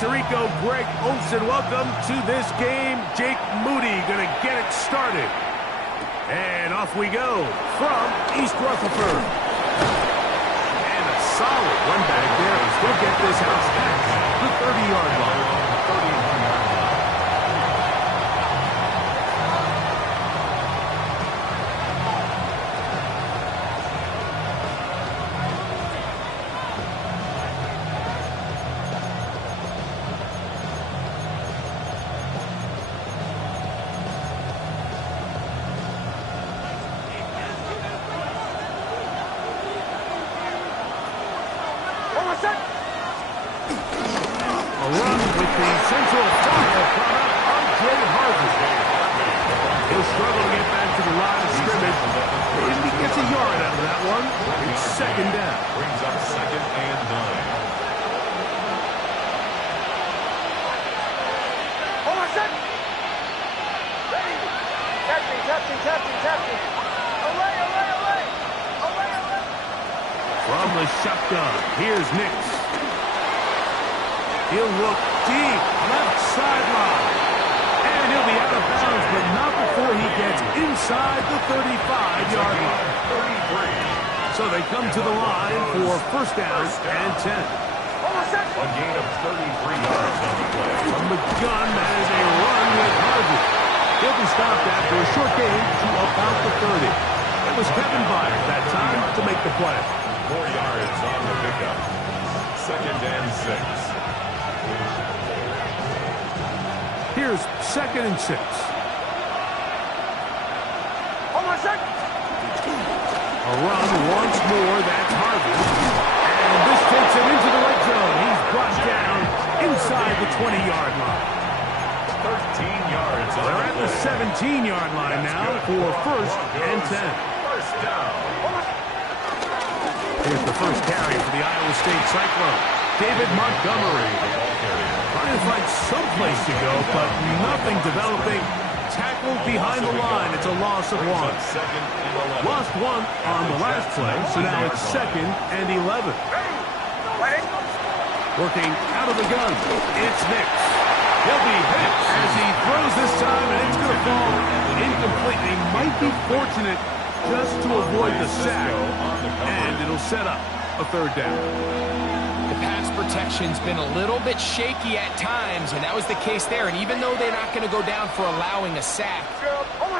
Puerto Rico, Greg Olson. Welcome to this game. Jake Moody going to get it started. And off we go from East Rutherford. And a solid one back there. He'll get this house back to the 30-yard line. From the shotgun, here's Nix. He'll look deep, left sideline. And he'll be out of bounds, but not before he gets inside the 35-yard line. So they come to the line for first down and 10. A gain of 33 yards on the play. From the gun, that is a run with Harvey. He'll be stopped after a short gain to about the 30. It was Kevin Byers that time to make the play. 4 yards on the pickup. Second and 6. Here's second and 6. A run once more, that's Harvey. And this takes him into the red zone. He's brought down inside the 20-yard line. 13 yards on They're at the 17-yard line now for first and 10. First down. Here's the first carry for the Iowa State Cyclone. David Montgomery. Trying to find some place to go, but nothing developing. Tackled behind the line. It's a loss of 1. Lost 1 on the last play, so now it's second and 11. Working out of the gun. It's Nix. He'll be hit as he throws this time, and it's going to fall incomplete. He might be fortunate just to avoid the sack, and it'll set up a third down. The pass protection's been a little bit shaky at times, and that was the case there. And even though they're not going to go down for allowing a sack,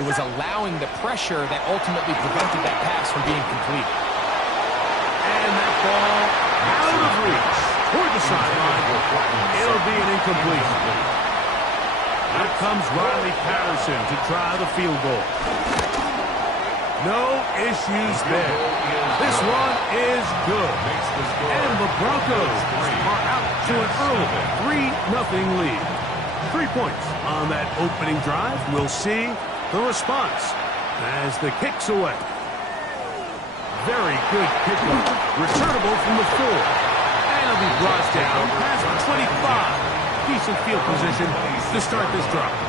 it was allowing the pressure that ultimately prevented that pass from being complete. And that ball out of reach toward the sideline. It'll be an incompletion. Here comes Riley Patterson to try the field goal. No issues there. This one is good. And the Broncos are out to an early 3-0 lead. 3 points on that opening drive. We'll see the response as the kick's away. Very good kickoff. Returnable from the 4. And it'll be brought down past the 25. Decent field position to start this drive.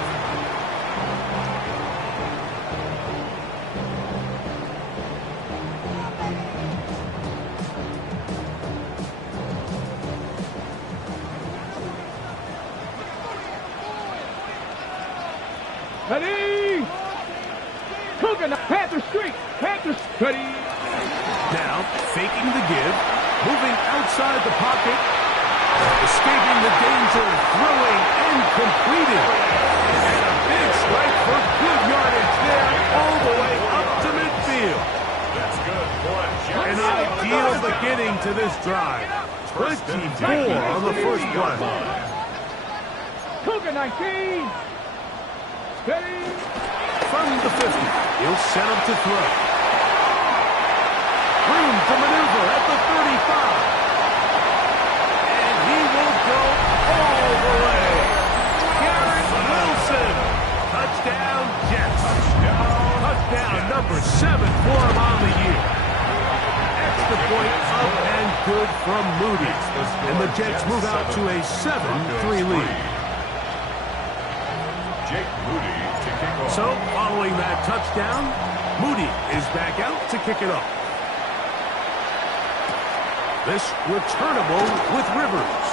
Ready! Cooking Panther Street! Panther Ready! Now, faking the give, moving outside the pocket, escaping the danger, throwing and completing. And a big strike for good yardage there, all the way up to midfield. That's good. An ideal beginning to this drive. 24 on the first play. Cougar 19! Steady! From the 50, he'll set up to throw. Room to maneuver at the 35. And he will go all the way. Garrett Wilson. Touchdown, Jets. Touchdown number 7 for him on the year. Extra point up and good from Moody. And the Jets move out to a 7-3 lead. Jake Moody to kick off. So, following that touchdown, Moody is back out to kick it off. This returnable with Rivers.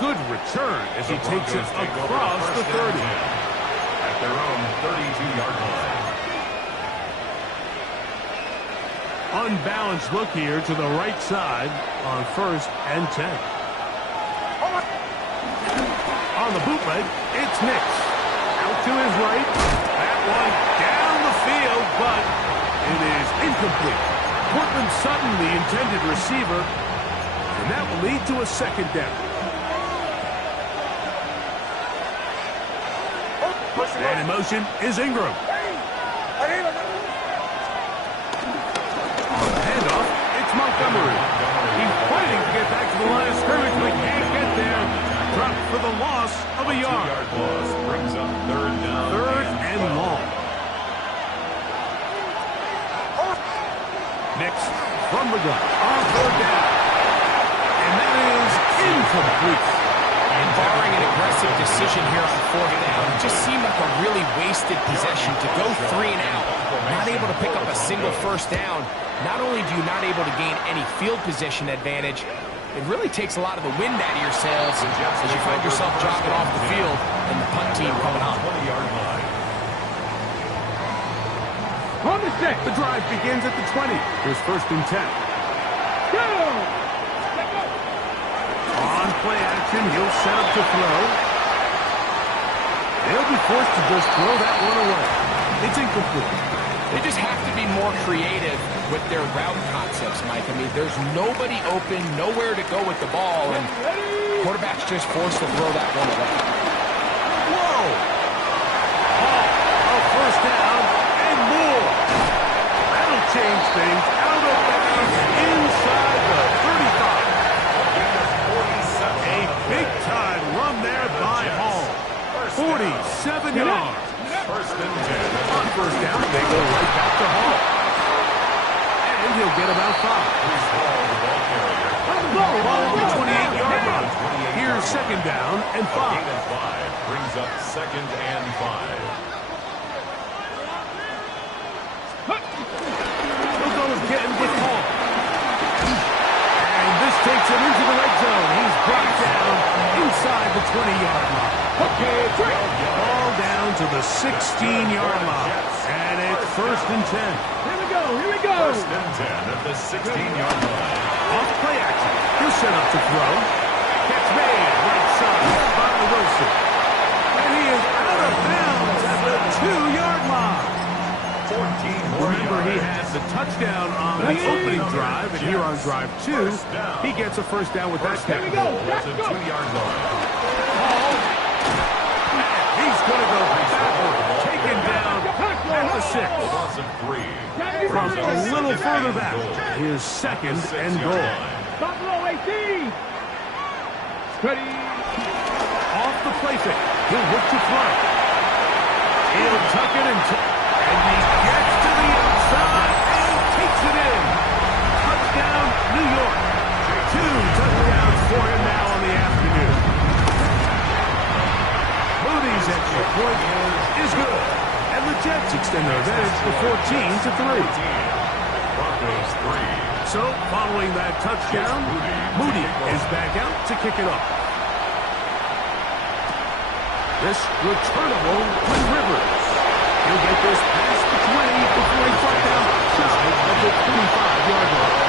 good return as he takes it across the 30. At their own 32-yard line. Unbalanced look here to the right side on 1st and 10. On the bootleg, it's Nix. Out to his right. That one down the field, but it is incomplete. Cortland Sutton, the intended receiver, and that will lead to a 2nd down. And in motion is Ingram. On the handoff, it's Montgomery. He's fighting to get back to the line of scrimmage, but can't get there. Dropped for the loss of a yard. 2-yard loss brings up 3rd down. 3rd and long. Next, from the gun, on 3rd down. And that is incomplete. And barring an aggressive decision here on 4th down, it just seemed like a really wasted possession to go 3 and out. Not able to pick up a single 1st down. Not only do you not able to gain any field position advantage, it really takes a lot of the wind out of your sails as you find yourself jogging off the field and the punt team coming on. 20-yard line. On the set. The drive begins at the 20. Here's 1st and 10. Go. On play action, he'll set up to throw. They'll be forced to just throw that one away. It's incomplete. They just have to be more creative with their route concepts, Mike. I mean, there's nobody open, nowhere to go with the ball, and quarterback's just forced to throw that one away. Whoa! Oh, a 1st down and more. That'll change things. Out of bounds inside the 35. A big-time run there by Hall. 47 yards. 1st and 10. On 1st down, they go right back to Hall. And he'll get about 5. Ball on the 28-yard line. Here's 2nd down and 5. 5 brings up 2nd and 5. He'll go again with Hall. And this takes him into the red zone. He's brought down inside the 20-yard line. Ball down to the 16-yard line. And it's 1st and 10. Here we go. Here we go. 1st and 10 at the 16-yard line. Off play action. He'll set up to throw. Catch made. Right side by Wilson. And he is out of bounds at the 2-yard line. 14 more Remember, he yards. had the touchdown on the opening drive, and here on drive 2, he gets a 1st down with that catch. Here we go. At the 2-yard line. Hall. He's going to go backward. Taken down at the 6. A loss of 3. From a little further back, his 2nd and goal. Buffalo 18. Steady. Off the play fake. He'll look to throw. He'll tuck it and he gets to the outside and takes it in. Touchdown, New York. 2 touchdowns for him now on the afternoon. Moody's extra point is good. And the Jets extend their advantage to 14-3. Broncos 3. So, following that touchdown, Moody is back out to kick it off. This returnable with Rivers. He'll get this past the 20 before he fought down shy of the 25-yard line.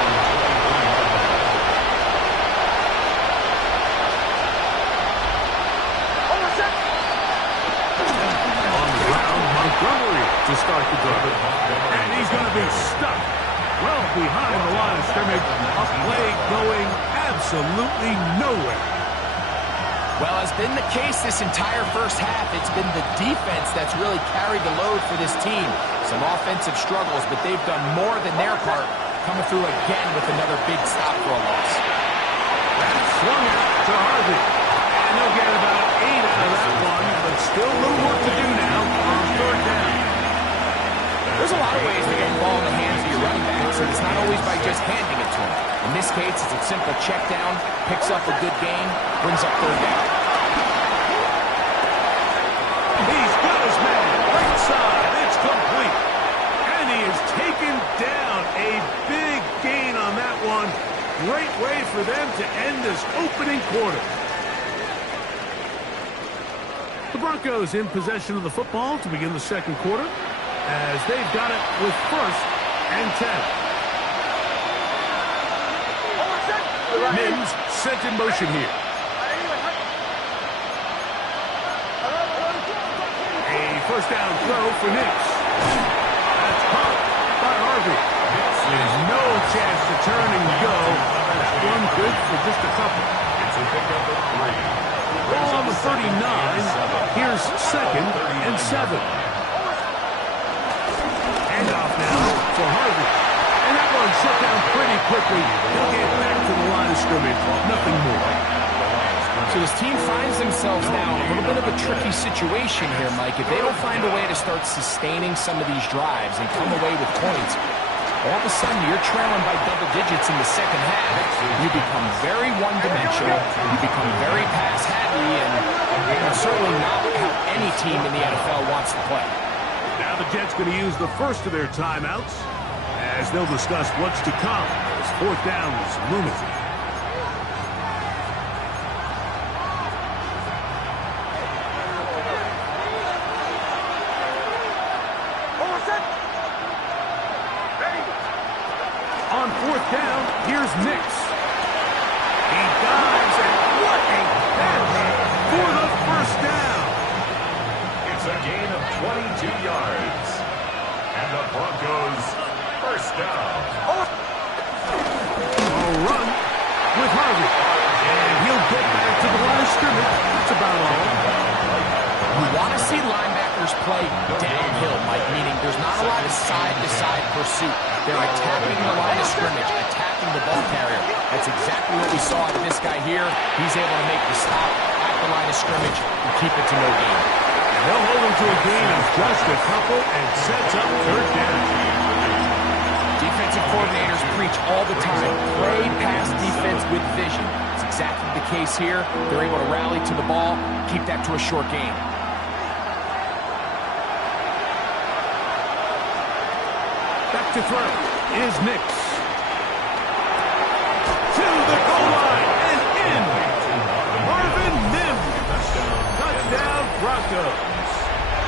On the ground, Montgomery to start the drive. And he's going to be stuck well behind the line of scrimmage. A play going absolutely nowhere. Well, as been the case this entire 1st half, it's been the defense that's really carried the load for this team. Some offensive struggles, but they've done more than their part, coming through again with another big stop for a loss. That's swung out to Harvey. And they'll get about 8 out of that one, but still a little work to do now on 3rd down. There's a lot of ways to get the ball in the hands of your running backs, and it's not always by just handing it to them. In this case, it's a simple check down, picks up a good gain, brings up 3rd down. He's got his man right side. It's complete. And he is taken down. A big gain on that one. Great way for them to end this opening quarter. Broncos in possession of the football to begin the second quarter as they've got it with 1st and 10. Mims sent in motion here. A first down throw for Nix. That's caught by Harvey. There's no chance to turn and go. That one good for just a couple. It's a pickup of 3. Ball on the 39. Here's 2nd and 7. Handoff now for Harvey. And that one shut down pretty quickly. He'll get back to the line of scrimmage. Nothing more. So this team finds themselves now in a little bit of a tricky situation here, Mike. If they don't find a way to start sustaining some of these drives and come away with points, all of a sudden you're trailing by double digits in the second half. You become very one-dimensional. You become very pass-happy, and certainly not how any team in the NFL wants to play. Now the Jets going to use the first of their timeouts as they'll discuss what's to come as 4th down is looming. On 4th down, here's Nix. He dives, and what a catch for the first down. It's a gain of 22 yards. And the Broncos first down. A run with Harvey. And he'll get back to the line of scrimmage. That's about all. You want to see linebackers play downhill, Mike, meaning there's not a lot of side-to-side pursuit. They're attacking the line of scrimmage, attacking the ball carrier. That's exactly what we saw out of this guy here. He's able to make the stop at the line of scrimmage and keep it to no gain. And they'll hold him to a gain of just a couple and sets up 3rd down. Defensive coordinators preach all the time, play pass defense with vision. It's exactly the case here. They're able to rally to the ball, keep that to a short gain. Back to throw is Nix. To the goal line and in. Marvin Mims. Touchdown Broncos.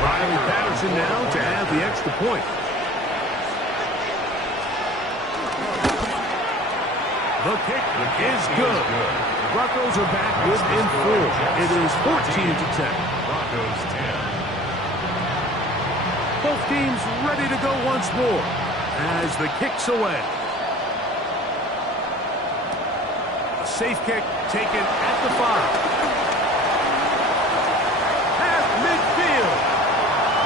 Riley Patterson now to add the extra point. The kick is good. The Broncos are back within 4. It is 14-10. Broncos 10. Both teams ready to go once more as the kick's away. A safe kick taken at the 5. Half midfield.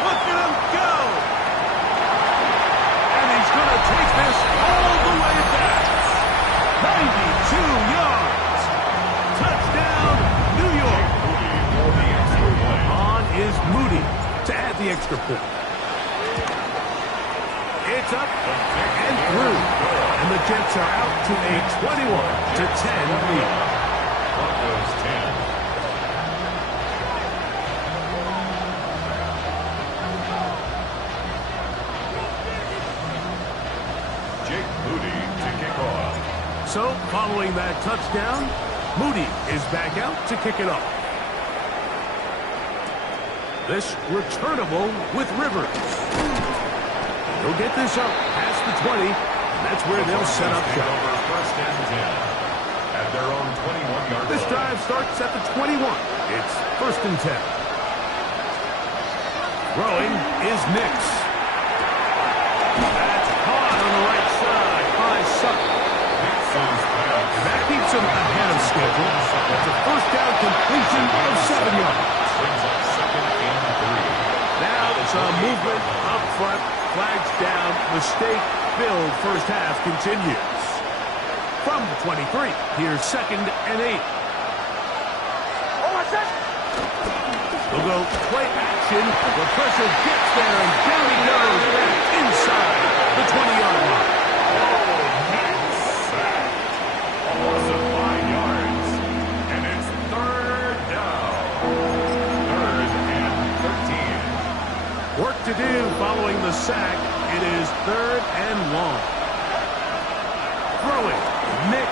Look at him go. And he's going to take this all the way back. 92 yards. Touchdown, New York. On is Moody to add the extra point. It's up and through. And the Jets are out to a 21-10 lead. Broncos 10. Jake Moody to kick off. So, following that touchdown, Moody is back out to kick it off. This returnable with Rivers. He'll get this up past the 20, and that's where they'll set up shop. First and 10 at their own 21-yard line. This drive starts at the 21. It's 1st and 10. Throwing is Nix. That's caught on the right side by Sutton. That keeps him ahead of schedule. That's a first down completion of 7 yards. Brings up 2nd and 3. Now some movement up front. Flags down. Mistake-filled first half continues. From the 23, here's 2nd and 8. We'll go play action. The pressure gets there, and down he goes back inside the 20-yard line. Almost 5 yards. And it's 3rd down. 3rd and 13. Work to do following the sack. It is 3rd and long. Throwing. Nix.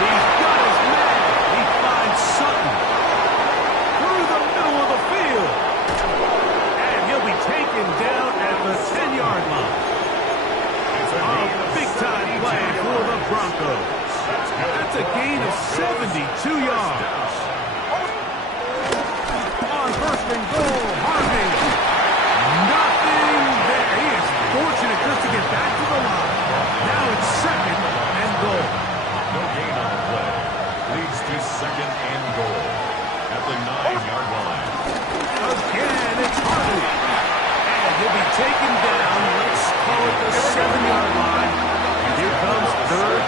He's got his man. He finds Sutton.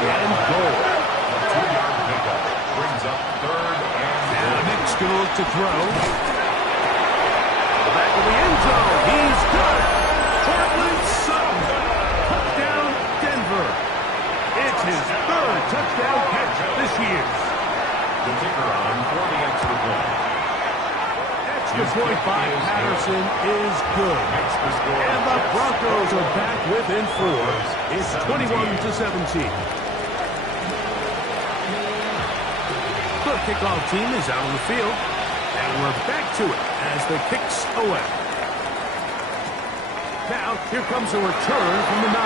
and goal. A 2-yard pickup brings up third and Now Nick's going to look to throw. Back of the end zone. He's good. Portland Sutton. Touchdown, Denver. It's his third touchdown catch this year. the kicker on for the extra point. Extra point by Patterson is good. And the Broncos are back within 4. It's 21-17. The kickoff team is out on the field. And we're back to it as the kicks away. Now, here comes a return from the 9.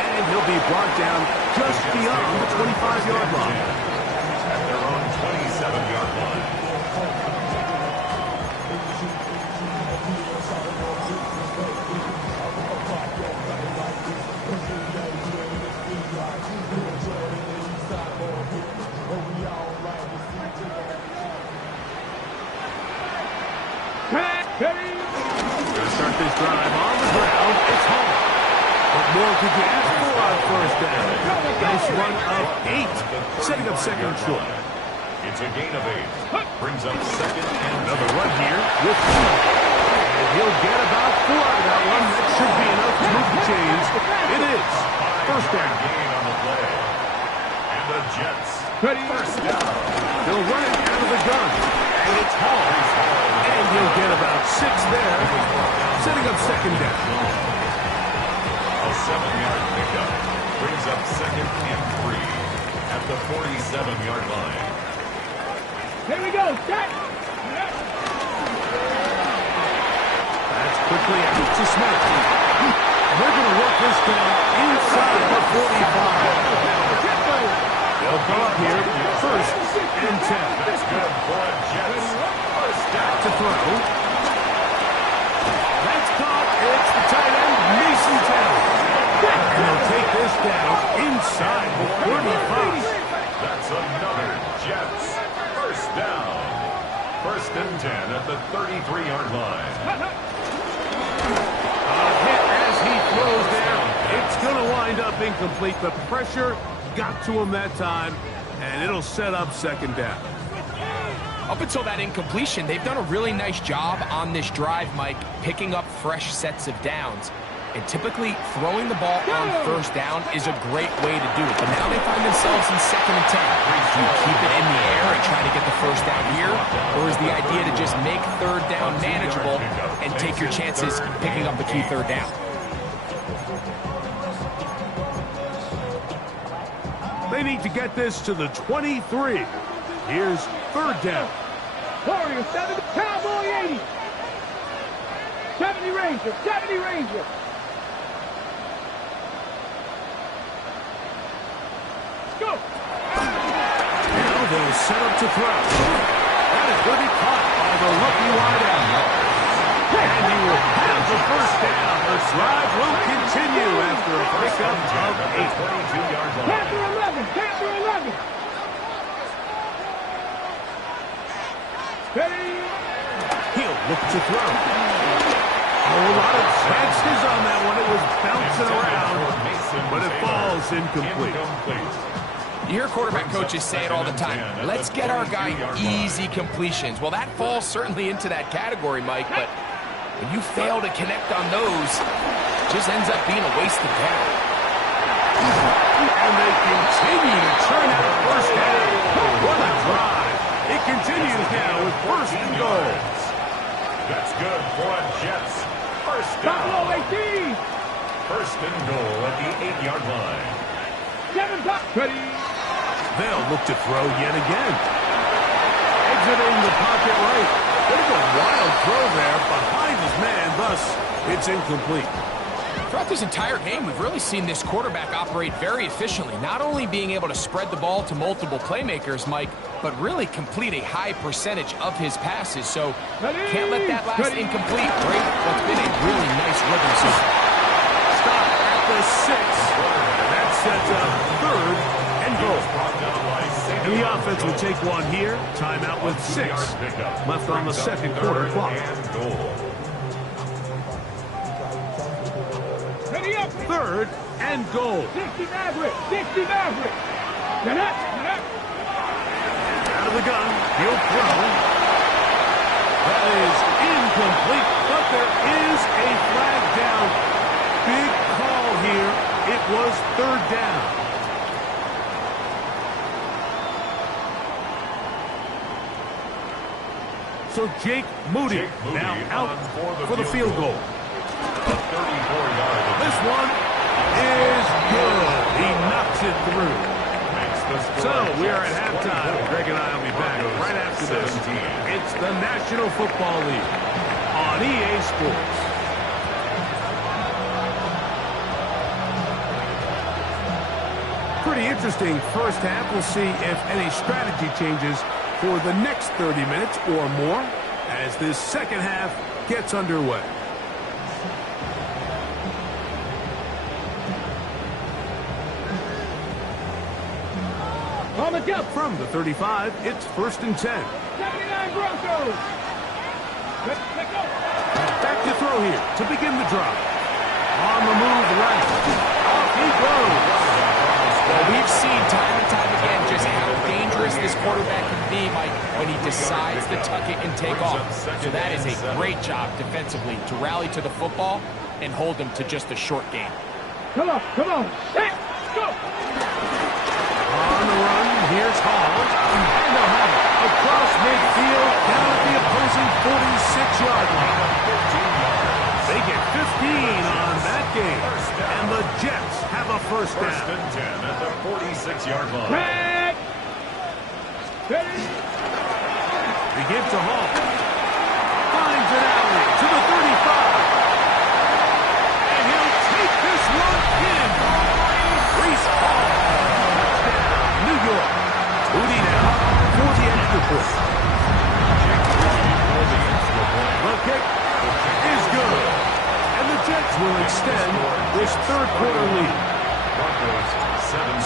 And he'll be brought down just beyond the 25-yard line. At their own 27-yard line. Gonna start this drive on the ground. It's home. What more could you ask for on first down? Nice run of 8, setting up second and short. It's a gain of 8. Brings up second and Another run here with 2. And he'll get about 4 out of that one. That should be enough to move the chains. It is. First down. gain on the play. And the Jets. First down. They'll run it out of the gun. And it's Hall. And he'll get about 6 there, setting up second down. A 7-yard pickup. Brings up second and 3 at the 47-yard line. Here we go. Set. That's quickly out to Smith. They're going to work this down inside the 45. They'll go up here, first and 10. That's good for the Jets. First down. To throw. That's caught. It's the tight end, Mason Taylor. And they'll take this down inside the 45. That's another Jets. First down. First and 10 at the 33-yard line. A hit as he throws there. It's going to wind up incomplete. The pressure got to him that time, and it'll set up second down. Up until that incompletion, they've done a really nice job on this drive, Mike, picking up fresh sets of downs. And typically, throwing the ball on first down is a great way to do it. But now they find themselves in second and 10. Do you keep it in the air and try to get the first down here? Or is the idea to just make third down manageable and take your chances picking up the key third down? They need to get this to the 23. Here's third down. Warrior 70, Cowboy 80. 70 Ranger, 70 Ranger. Go. Now they'll set up to throw. That is going to be caught by the rookie wide out. And he will have the first down. The drive will continue after a pickup of 8. 22-yard line. Panther 11, Panther 11. Ready. He'll look to throw. A lot of chances on that one. It was bouncing around, but it falls incomplete. You hear quarterback coaches say it all the time. Let's get our guy easy completions. Well, that falls certainly into that category, Mike, but when you fail to connect on those, it just ends up being a waste of down. And they continue to turn out first down. What a drive. It continues now with first and goal. That's good for the Jets. First Buffalo down. 18. First and goal at the 8-yard line. Kevin Buck. Ready. They'll look to throw yet again. Exiting the pocket right. Bit of a wild throw there behind his man, thus it's incomplete. Throughout this entire game, we've really seen this quarterback operate very efficiently, not only being able to spread the ball to multiple playmakers, Mike, but really complete a high percentage of his passes. So can't let that last incomplete break what's been a really nice rhythm so far. Stop at the 6. That sets up third and goal. And the offense will take one here. Timeout with 6 left on the second quarter clock. Ready up. Third and goal. 60 Maverick. 60 Maverick. Out of the gun. He'll throw. That is incomplete, but there is a flag down. Big call here. It was third down. So Jake Moody now out for the field goal. This one is good. He knocks it through. So we are at halftime. Greg and I will be back right after this. It's the National Football League on EA Sports. Pretty interesting first half. We'll see if any strategy changes for the next 30 minutes or more as this second half gets underway. From the 35, it's 1st and 10. 79 Broncos. Let's go. Back to throw here to begin the drive. On the move right. Off he goes. Well, we've seen time and time again just how dangerous this quarterback can be, Mike, when he decides to tuck it and take off. So that is a great job defensively to rally to the football and hold him to just a short game. Come on. Let's go. On the run, here's Hall. And they'll have it across midfield down at the opposing 46-yard line. They get 15 on that game. And the Jets have a first down. 1st and 10 at the 46-yard line. Back. Ready. They give to Hall. Finds an alley to the 35. And he'll take this one in. Reese Hall. Touchdown, New York. Moody now for the extra point. The kick is good. And the Jets will extend this third-quarter lead.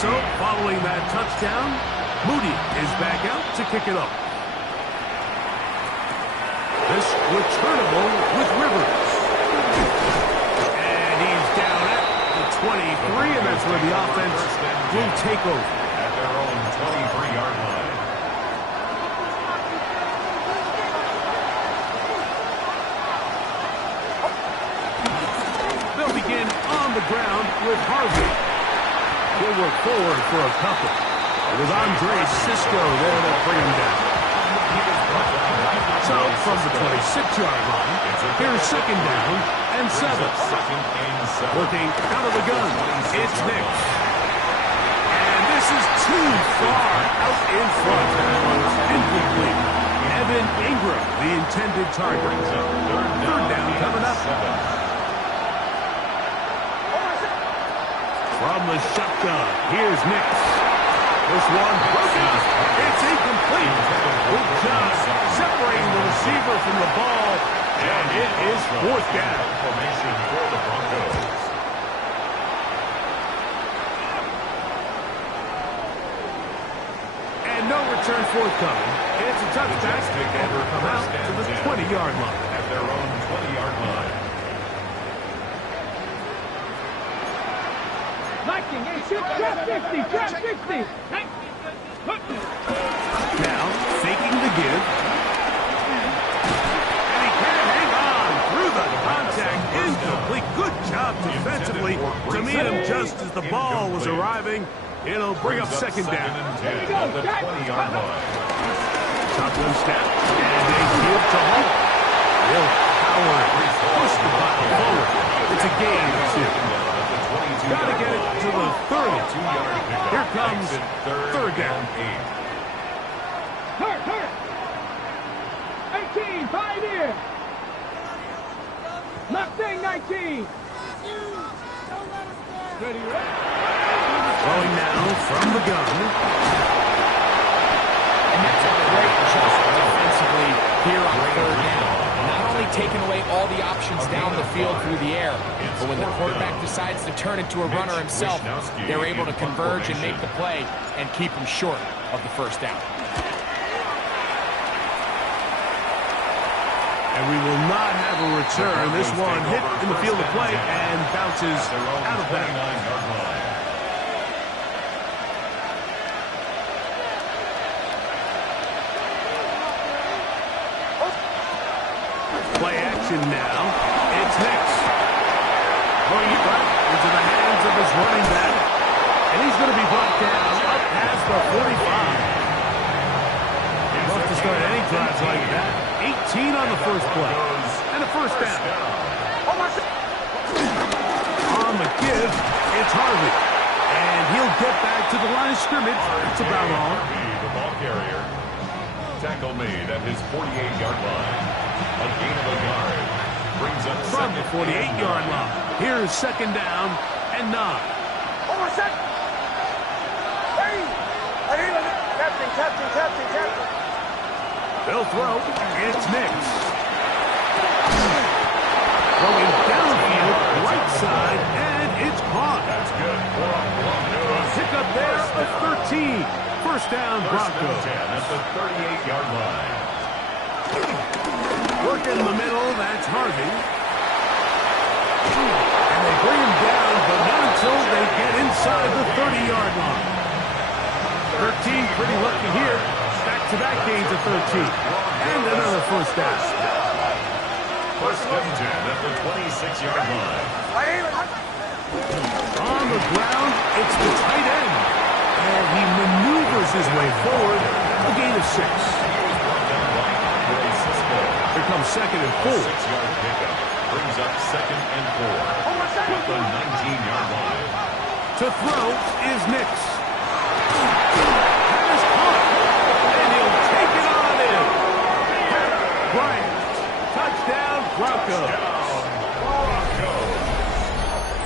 So, following that touchdown, Moody is back out to kick it up. This returnable with Rivers. And he's down at the 23, and that's where the offense will take over. At their own 23-yard line. They'll begin on the ground with Harvey. He'll work forward for a couple. It was Andre Cisco there that bring him down. So from the 26-yard line, here's 2nd down and 7. Working out of the gun, it's Nick. And this is too far out in front. Incomplete. Evan Ingram, the intended target. Third down coming up. From the shotgun, here's Nick. This one broken. It's incomplete. Good job separating the receiver from the ball. And it is 4th down. Formation for the Broncos. And no return forthcoming. It's a touchback. And will come out to the 20-yard line. At their own 20-yard line. Trap 50. Now, faking the give. And he can't hang on through the contact. Incomplete. Good job defensively to meet him just as the ball was arriving. It'll bring up 2nd down. There you go. At the 20-yard line. Shotgun snap. And they give to Hall. He'll power it. Push the ball forward. It's a gain of 2. Got to get it to the 30. Here comes 3rd down. Hurt. 18, 5 here. Mustang 19. Ready. Throwing now from the gun. And that's a great job defensively here on 3rd down. Not only taking away all the options down the field through the air, but when the quarterback decides to turn into a runner himself, they're able to converge and make the play and keep him short of the 1st down. And we will not have a return. This one hit in the field of play and bounces out of bounds. Play action now. It's Hicks. Throwing it right into the hands of his running back. And he's going to be brought down up past the 45. Love to start any drives like that. 18 on the first play. And a first down. On the give, it's Harvey. And he'll get back to the line of scrimmage. That's about all. The ball carrier. Tackle made at his 48-yard line. A gain of a yard. Brings up from the 48-yard line. Here's second down and 9. They'll throw. It's Nix. Going down the field, right side, and it's caught. That's good. Pick up there of 13. First down, Broncos. At the 38-yard line. Working in the middle, that's Harvey. And they bring him down, but not until they get inside the 30-yard line. 13 pretty lucky here. Back-to-back gains of 13. And another first down. First and 10 at the 26-yard line. On the ground, it's the tight end. And he maneuvers his way forward. A gain of 6. Here comes second and 4. 6-yard pickup. Brings up second and 4. At the 19-yard line. To throw is Nix. Has caught. And he'll take it on in. Bryant. Touchdown, Broncos.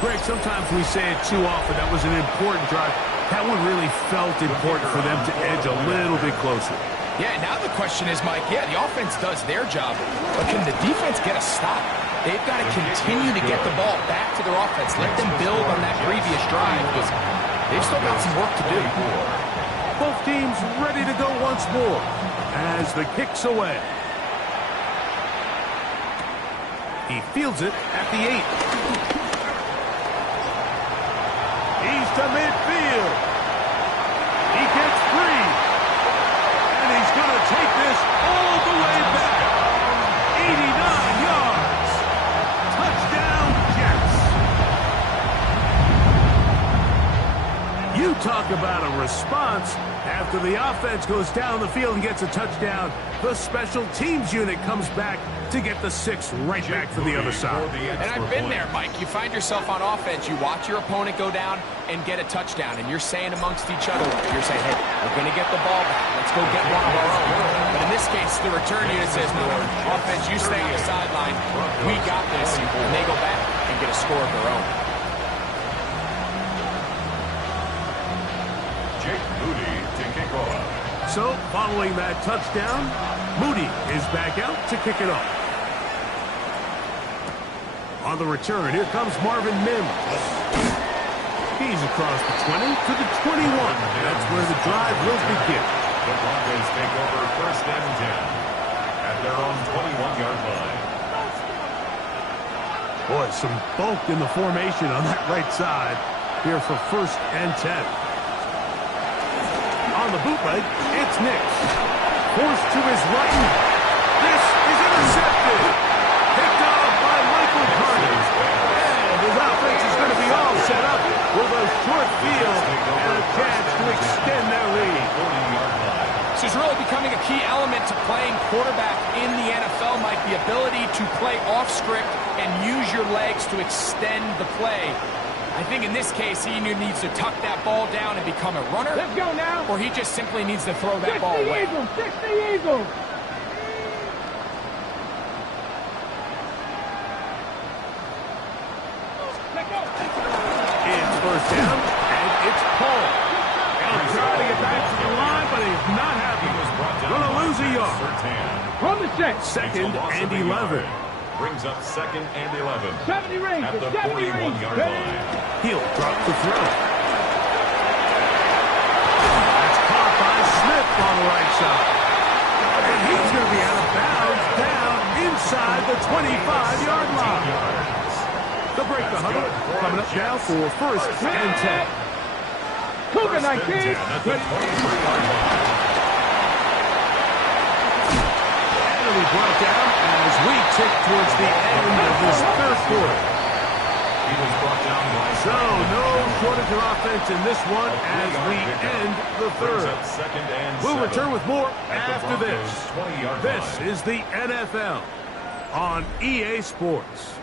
Greg, sometimes we say it too often. That was an important drive. That one really felt important for them to edge a little bit closer. Yeah, now the question is, Mike, yeah, the offense does their job, but can the defense get a stop? They've got to continue to get the ball back to their offense. Let them build on that previous drive because they've still got some work to do. Both teams ready to go once more as the kick's away. He fields it at the 8. He's to midfield. He gets free. And he's going to take this all the way back. 89 yards. Touchdown, Jets. You talk about a response. After the offense goes down the field and gets a touchdown, the special teams unit comes back to get the 6 right back for the other side. And I've been there, Mike. You find yourself on offense, you watch your opponent go down and get a touchdown, and you're saying amongst each other, you're saying, hey, we're going to get the ball back. Let's go get one of our own. But in this case, the return unit says, no, offense, you stay on the sideline. We got this. And they go back and get a score of their own. So, following that touchdown, Moody is back out to kick it off. On the return, here comes Marvin Mims. He's across the 20 to the 21. That's where the drive will begin. The Broncos take over first and 10 at their own 21-yard line. Boy, some bulk in the formation on that right side here for first and 10. On the bootleg, it's Nix. Forced to his right. This is intercepted. Picked off by Michael Carter. And his offense is going to be all set up with a short field and a chance to extend their lead. This is really becoming a key element to playing quarterback in the NFL, Mike. The ability to play off script and use your legs to extend the play. I think in this case, he either needs to tuck that ball down and become a runner. Let's go now. Or he just simply needs to throw that ball away. Fix the Eagles. It's first down, and it's Paul. He'll try to get back to the line, but he's not happy. Going to lose a yard. From the 6. Second and 11. Brings up second and 11. 70 rings. At the 41-yard line. He'll drop the throw. That's caught by Smith on the right side. And he's going to be out of bounds down inside the 25-yard line. The break the huddle. Coming up now for first and 10. Cougar 19. And it'll be brought down as we tick towards the end of this third quarter. He was brought down by So no shortage of offense in this one as we end the third. second and We'll 7 return with more at the after this. Broncos' 20-yard This line. is the NFL on EA Sports.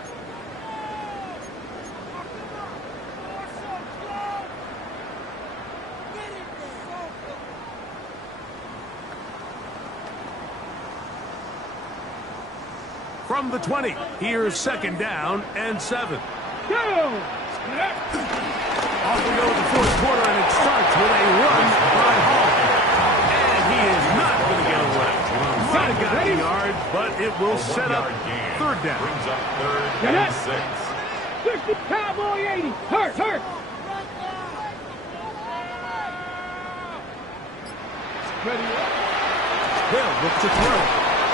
From the 20, here's second down and 7. Go. Off we go with the fourth quarter, and it starts with a run by Hall. And he is not going to get away. Might have got a yard, but it will set up third down. Brings up third Get and it. 6. 60 Cowboy 80. Hurt. Ready up. Hill looks to throw.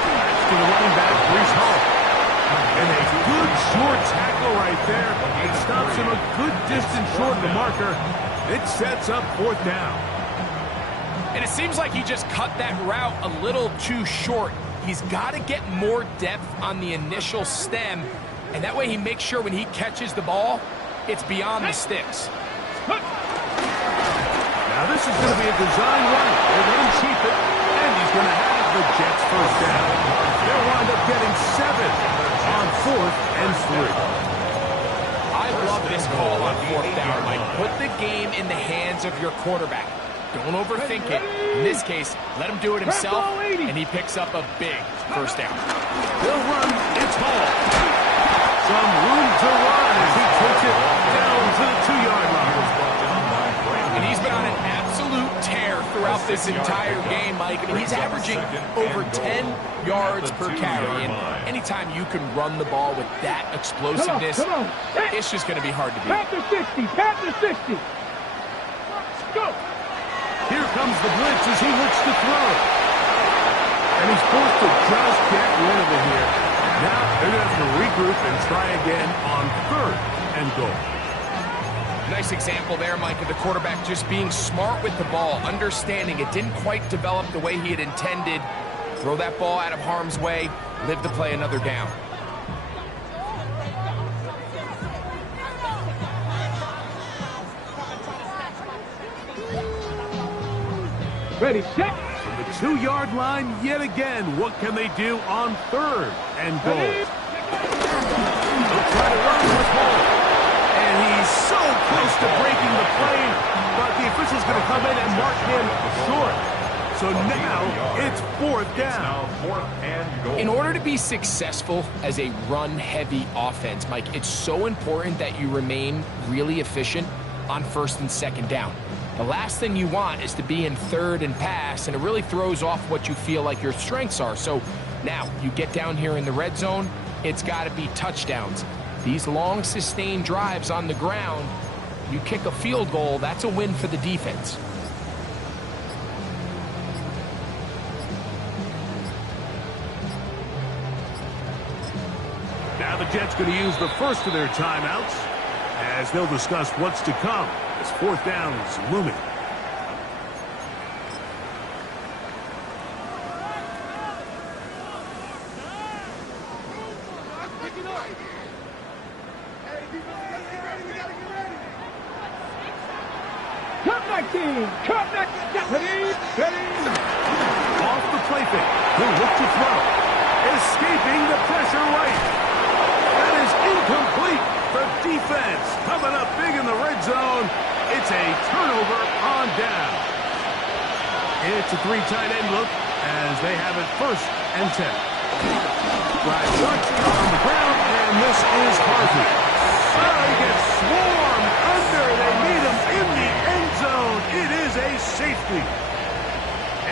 That's to the running back, Brees Hall. And a good short tackle right there. It stops him a good distance short of the marker. It sets up fourth down. And it seems like he just cut that route a little too short. He's got to get more depth on the initial stem, and that way he makes sure when he catches the ball, it's beyond the sticks. Now this is going to be a design run. They're going to cheap it, and he's going to have the Jets first down. They'll wind up getting 7 on 4th and 3. I love this call on fourth down. Like, put the game in the hands of your quarterback. Don't overthink it. In this case, let him do it himself, and he picks up a big first down. They'll run. It's Hall. Some room to run as he takes it down to the 2-yard line. And he's been on an absolute tear throughout this entire game, Mike. I mean, he's averaging over 10 yards per carry. And anytime you can run the ball with that explosiveness, Come on. it's just going to be hard to beat. Panther 60. Panther 60. Go. Here comes the blitz as he looks to throw. And he's forced to just get rid of it here. Now they're going to have to regroup and try again on 3rd and goal. Nice example there, Mike, of the quarterback just being smart with the ball, understanding it didn't quite develop the way he had intended. Throw that ball out of harm's way, live to play another down. Ready, set. From the 2-yard line yet again. What can they do on 3rd and goal? Ready. They'll try to run with Hall. And he's so close to breaking the play, but the official's going to come in and mark him short. So now it's 4th down. Now 4th and goal. In order to be successful as a run-heavy offense, Mike, it's so important that you remain really efficient on 1st and 2nd down. The last thing you want is to be in 3rd and pass, and it really throws off what you feel like your strengths are. So now you get down here in the red zone, it's got to be touchdowns. These long sustained drives on the ground, you kick a field goal, that's a win for the defense. Now the Jets going to use the first of their timeouts as they'll discuss what's to come as 4th down is looming. Cut back. Ready. Off the play fake. He'll look to throw. Escaping the pressure right. That is incomplete. The defense coming up big in the red zone. It's a turnover on down. It's a 3 tight end look as they have it 1st and 10. Drive starts on the ground, and this is Harvey. Oh, he gets swarmed under. They meet him in the end zone. It is a safety.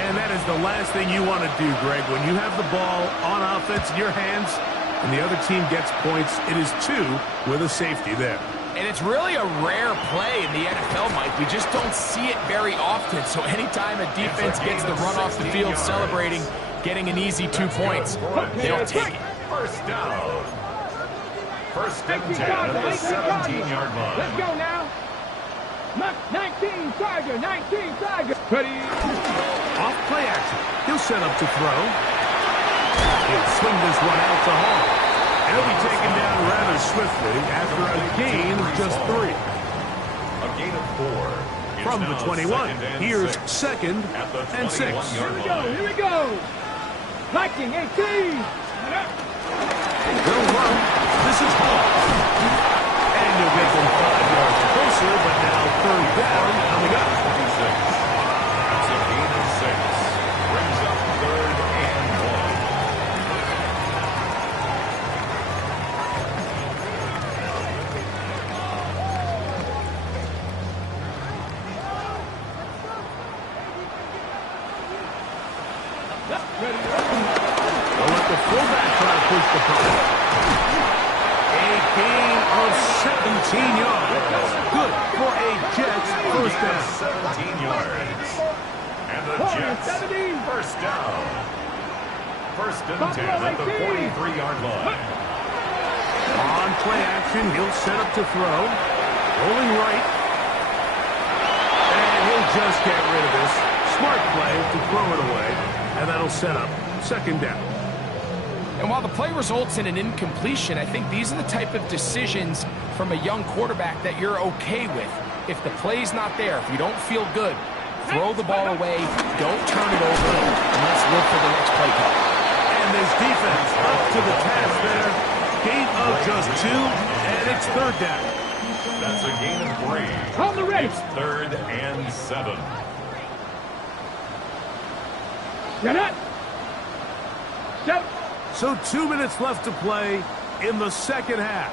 And that is the last thing you want to do, Greg. When you have the ball on offense in your hands and the other team gets points, it is 2 with a safety there. And it's really a rare play in the NFL, Mike. We just don't see it very often. So anytime a defense gets the run off the field celebrating, getting an easy 2 points, they'll take it. First down. First and 10 at the 17-yard line. Let's go now. 19 Tiger, 19 Tiger. Ready. Off play action. He'll set up to throw. He'll swing this one out to Hall. And he'll be taken down rather swiftly after a gain of just 3. A gain of 4. From the 21, here's second and 6. Here we go, here we go. Viking 18. They'll run. This is Hall. And you'll get them 5 yards closer, but now third down coming up. 26. That's a gain of 6. Brings up third and 1. They'll let the fullback try to push the punt. A gain of 17 yards. Good for a Jets first down. 17 yards. And the Jets first down. First and 10 at the 43-yard line. On play action, he'll set up to throw. Rolling right. And he'll just get rid of this. Smart play to throw it away. And that'll set up second down. And while the play results in an incompletion, I think these are the type of decisions from a young quarterback that you're okay with. If the play's not there, if you don't feel good, throw the ball away, don't turn it over, and let's look for the next play call. And this defense up to the task there. Gain of just 2, and it's third down. That's a gain of 3. On the ready. It's third and 7. Get it. Set. So 2 minutes left to play in the second half.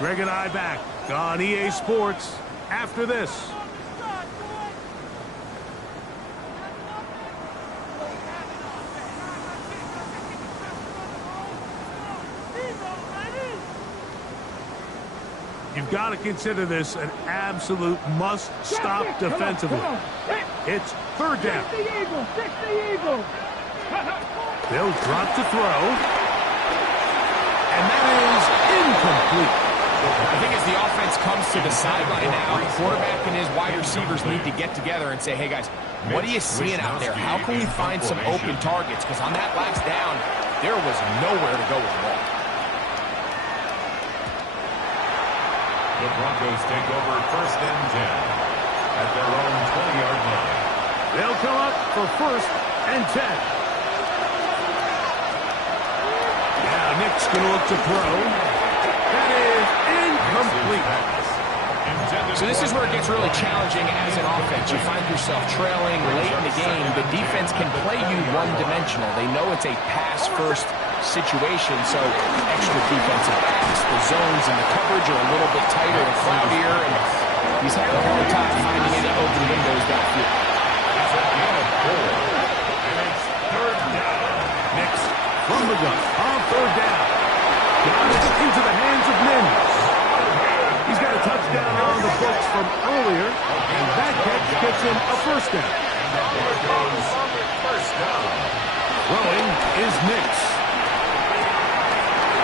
Greg and I back on EA Sports after this. You've got to consider this an absolute must-stop defensively. It's third down. 60 Eagles, 60 Eagles. They'll drop to throw. And that is incomplete. I think as the offense comes to the sideline now, the quarterback and his wide receivers need to get together and say, hey, guys, what are you seeing out there? How can we find some open targets? Because on that last down, there was nowhere to go with the ball. The Broncos take over first and 10 at their own 20-yard line. They'll come up for first and 10. Now Nick's going to look to throw. That is incomplete. So this is where it gets really challenging as an offense. You find yourself trailing late in the game. The defense can play you one-dimensional. They know it's a pass-first situation, so extra defensive backs. The zones and the coverage are a little bit tighter and cloudier, and he's having a hard time finding any open windows downfield. It's a gain of 4, and it's third down. Next, from the gun, on third down. Got it into the hands of Mims. He's got a touchdown on the books from earlier, and that catch gets him a first down. There goes first down. Throwing is Nix.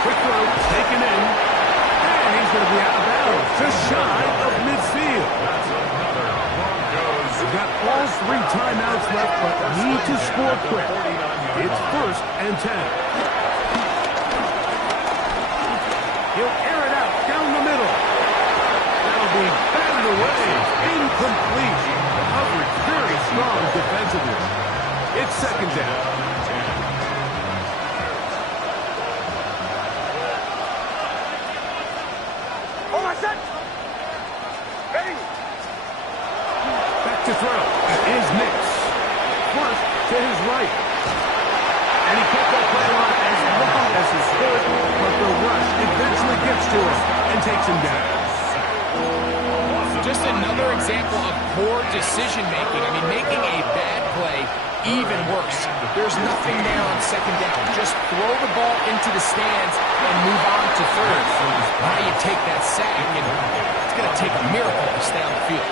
Quick throw, taken in, and he's going to be out of bounds, just shy of midfield. That's another Broncos. They've got all 3 timeouts left, but need to score quick. It's first and 10. He'll air it out down the middle. That'll be batted away. Incomplete. Coverage very strong defensively. It's second down. Back to throw is Nix. First to his right. And he kept that play on as long as he could, but the rush eventually gets to him and takes him down. Just another example of poor decision-making. I mean, making a bad play even worse. There's nothing there on second down. Just throw the ball into the stands and move on to third. Now you take that sack, and it's going to take a miracle to stay on the field.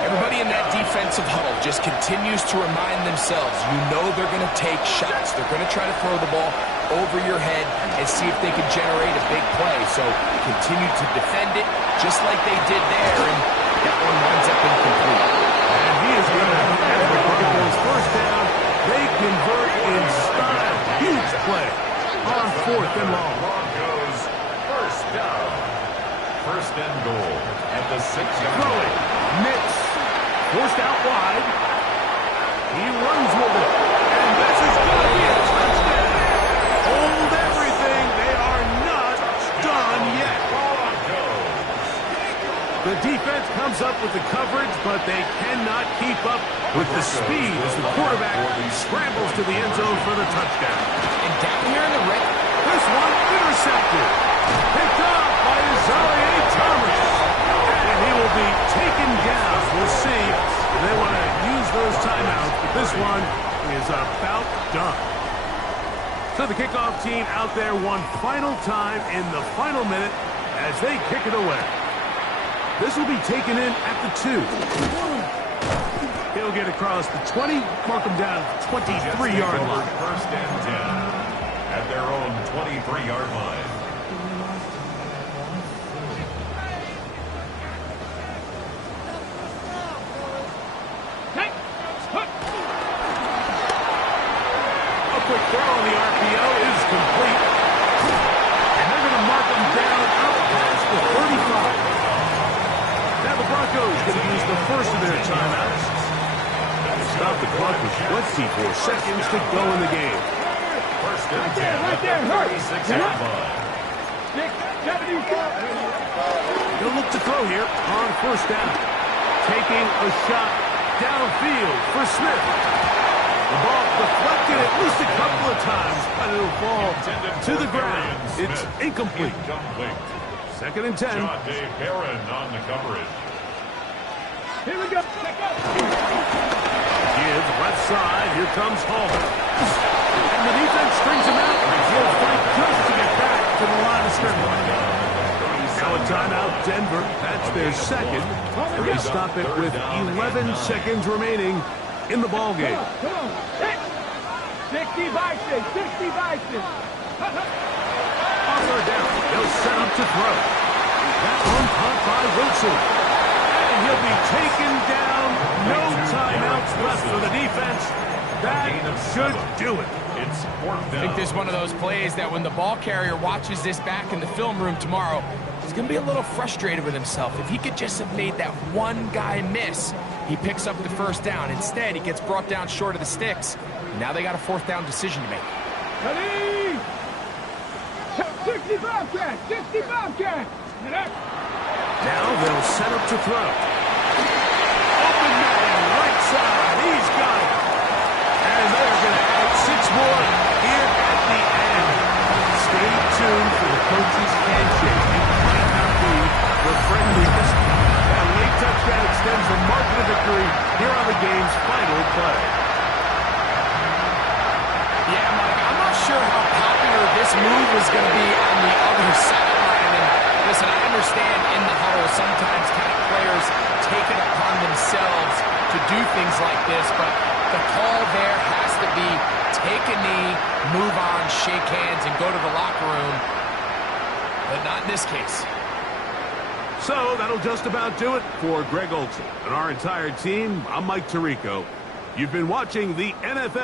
Everybody in that defensive huddle just continues to remind themselves, you know they're going to take shots. They're going to try to throw the ball. over your head and see if they can generate a big play. So continue to defend it just like they did there, and that one winds up incomplete. And he is going to have the Broncos first down. They convert in style. Huge play on 4th and long. Broncos first down. First and goal at the 6-yard line. Throwing. Mix. Forced out wide. He runs with it. And this is going to be a touchdown. Hold everything. They are not done yet. The defense comes up with the coverage, but they cannot keep up with the speed as the quarterback scrambles to the end zone for the touchdown. And down here in the red, This one intercepted. Picked up by Isaiah Thomas. And he will be taken down. We'll see. They want to use those timeouts, but this one is about done. So the kickoff team out there one final time in the final minute as they kick it away. This will be taken in at the 2. He'll get across the 20, mark him down at the 23-yard line. First and 10 at their own 23-yard line. A quick throw on the RPO is complete. And they're going to mark him down out past the 35. Now the Broncos going to use the first of their timeouts. Stop the clock with 24 seconds to go in the game. First and Right 10 there, right at there, the hurry. 36-yard line. 6, 74. He'll look to throw here on first down. Taking a shot downfield for Smith. The ball deflected at least a couple of times, but it'll fall to the ground. It's incomplete. Second and 10. John Dave Barron on the coverage. Here we go. Check out. Gives left side. Here comes Hall. And the defense strings him out. He'll fight just to get back to the line of scrimmage. Now a timeout, Denver. That's their second. They stop it with 11 seconds remaining in the ball game. Come on. 60 Vices. 60 Vices. On third down, they'll set up to throw. That one caught by Wilson. And he'll be taken down. No timeouts left for the defense. That should do it. It's fourth I down. think there's one of those plays that when the ball carrier watches this back in the film room tomorrow, he's going to be a little frustrated with himself. If he could just have made that one guy miss, he picks up the first down. Instead, he gets brought down short of the sticks. Now they got a fourth down decision to make. Ready? 65 cat. 65 cat. Now they'll set up to throw. Open man, right side. He's got it. And they're going to add 6 more here at the end. Stay tuned for the coach's handshake. It might not be the friendliest. That late touchdown extends the margin of victory here on the game's final play. Yeah, Mike, I'm not sure how popular this move is going to be on the other sideline. And listen, I understand in the huddle sometimes kind of players take it upon themselves to do things like this, but the call there has to be take a knee, move on, shake hands, and go to the locker room. But not in this case. So that'll just about do it for Greg Olsen and our entire team. I'm Mike Tirico. You've been watching the NFL.